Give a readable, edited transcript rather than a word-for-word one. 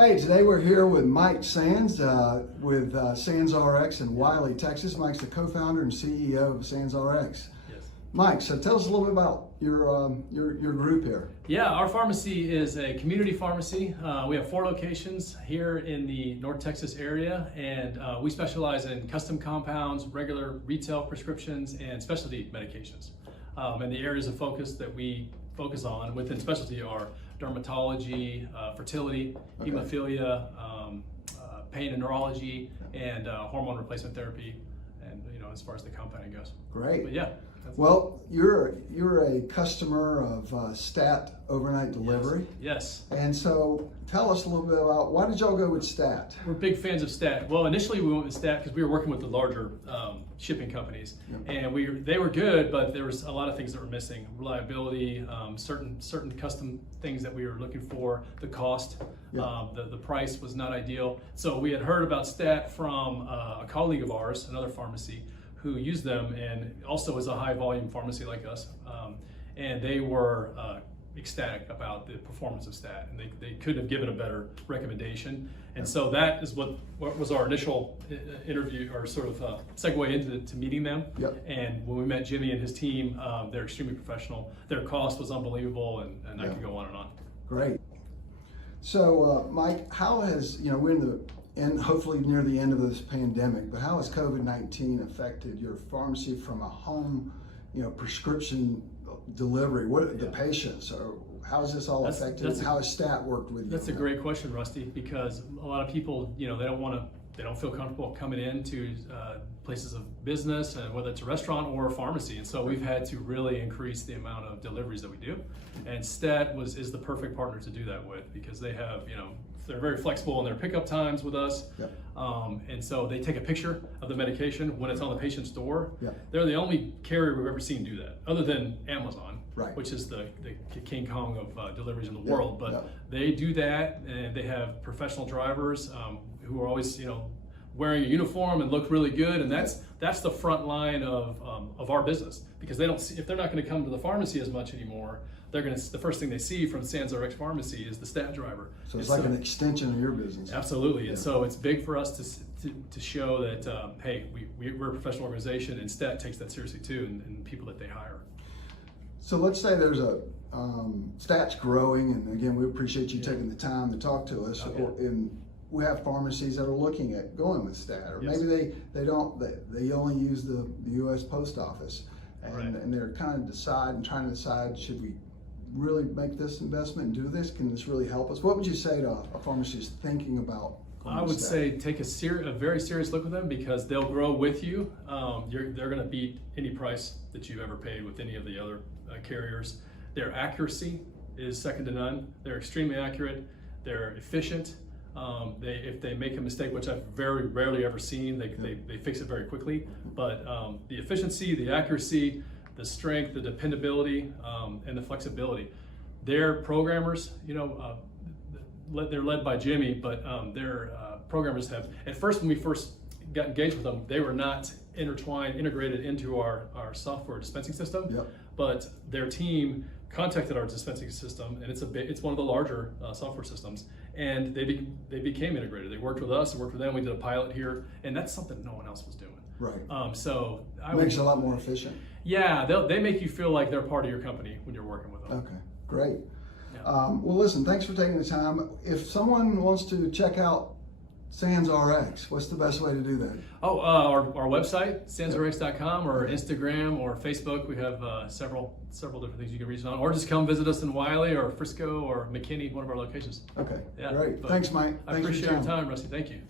Hey, today we're here with Mike Sands with SandsRx in Wiley, Texas. Mike's the co-founder and CEO of SandsRx. Yes. Mike, so tell us a little bit about your group here. Yeah, our pharmacy is a community pharmacy. We have 4 locations here in the North Texas area, and we specialize in custom compounds, regular retail prescriptions, and specialty medications. And the areas of focus that we focus on within specialty are dermatology, fertility, hemophilia, pain and neurology, and hormone replacement therapy, and as far as the compounding goes. Great. But yeah. Well, you're a customer of Stat overnight delivery. Yes. And so tell us a little bit about why did y'all go with Stat? We're big fans of Stat. Well, initially we went with Stat because we were working with the larger shipping companies, and they were good, but there was a lot of things that were missing: reliability, certain custom things that we were looking for, the cost, the price was not ideal. So we had heard about Stat from a colleague of ours, another pharmacy, who used them, and also is a high volume pharmacy like us, and they were ecstatic about the performance of Stat, and they couldn't have given a better recommendation. And so that is what was our initial interview, or sort of segue into meeting them. And when we met Jimmy and his team, they're extremely professional. Their cost was unbelievable, and I could go on and on. Great. So Mike, how has, we're hopefully near the end of this pandemic, but how has COVID-19 affected your pharmacy from a home, prescription delivery? What the patients, or how has this all affected? How has Stat worked with you? That's a great question, Rusty, because a lot of people, they don't feel comfortable coming into places of business, and whether it's a restaurant or a pharmacy. And so we've had to really increase the amount of deliveries that we do. And Stat is the perfect partner to do that with, because they have, they're very flexible in their pickup times with us. And so they take a picture of the medication when it's on the patient's door. They're the only carrier we've ever seen do that, other than Amazon, which is the King Kong of deliveries in the world. But they do that, and they have professional drivers who are always, wearing a uniform and look really good, and that's the front line of our business, because they don't see, if they're not going to come to the pharmacy as much anymore, the first thing they see from SandsRx Pharmacy is the Stat driver. So it's like an extension of your business. Absolutely. And so it's big for us to show that hey, we're a professional organization, and Stat takes that seriously too, and people that they hire. So let's say there's a Stat's growing, and again, we appreciate you taking the time to talk to us. And we have pharmacies that are looking at going with Stat, or maybe they only use the U.S. Post Office, and they're kind of trying to decide, should we really make this investment and do this? Can this really help us? What would you say to a pharmacist thinking about going I with would Stat? say take a very serious look with them, because they'll grow with you. They're going to beat any price that you've ever paid with any of the other carriers. Their accuracy is second to none. They're extremely accurate. They're efficient. If they make a mistake, which I've very rarely ever seen, they fix it very quickly. But the efficiency, the accuracy, the strength, the dependability, and the flexibility. Their programmers, they're led by Jimmy, but their programmers have, at first when we first got engaged with them, they were not integrated into our software dispensing system. But their team contacted our dispensing system, and it's one of the larger software systems, and they became integrated. They worked with us and worked with them. We did a pilot here, and that's something no one else was doing. So makes it a lot more efficient. Yeah, they make you feel like they're part of your company when you're working with them. Okay, great. Well, listen, thanks for taking the time. If someone wants to check out SandsRx, what's the best way to do that? Our website, SandsRx.com, or Instagram or Facebook. We have several different things you can reach on, or just come visit us in Wiley or Frisco or McKinney, one of our locations. Okay, great. Thanks, Mike. I appreciate your time, Rusty. Thank you.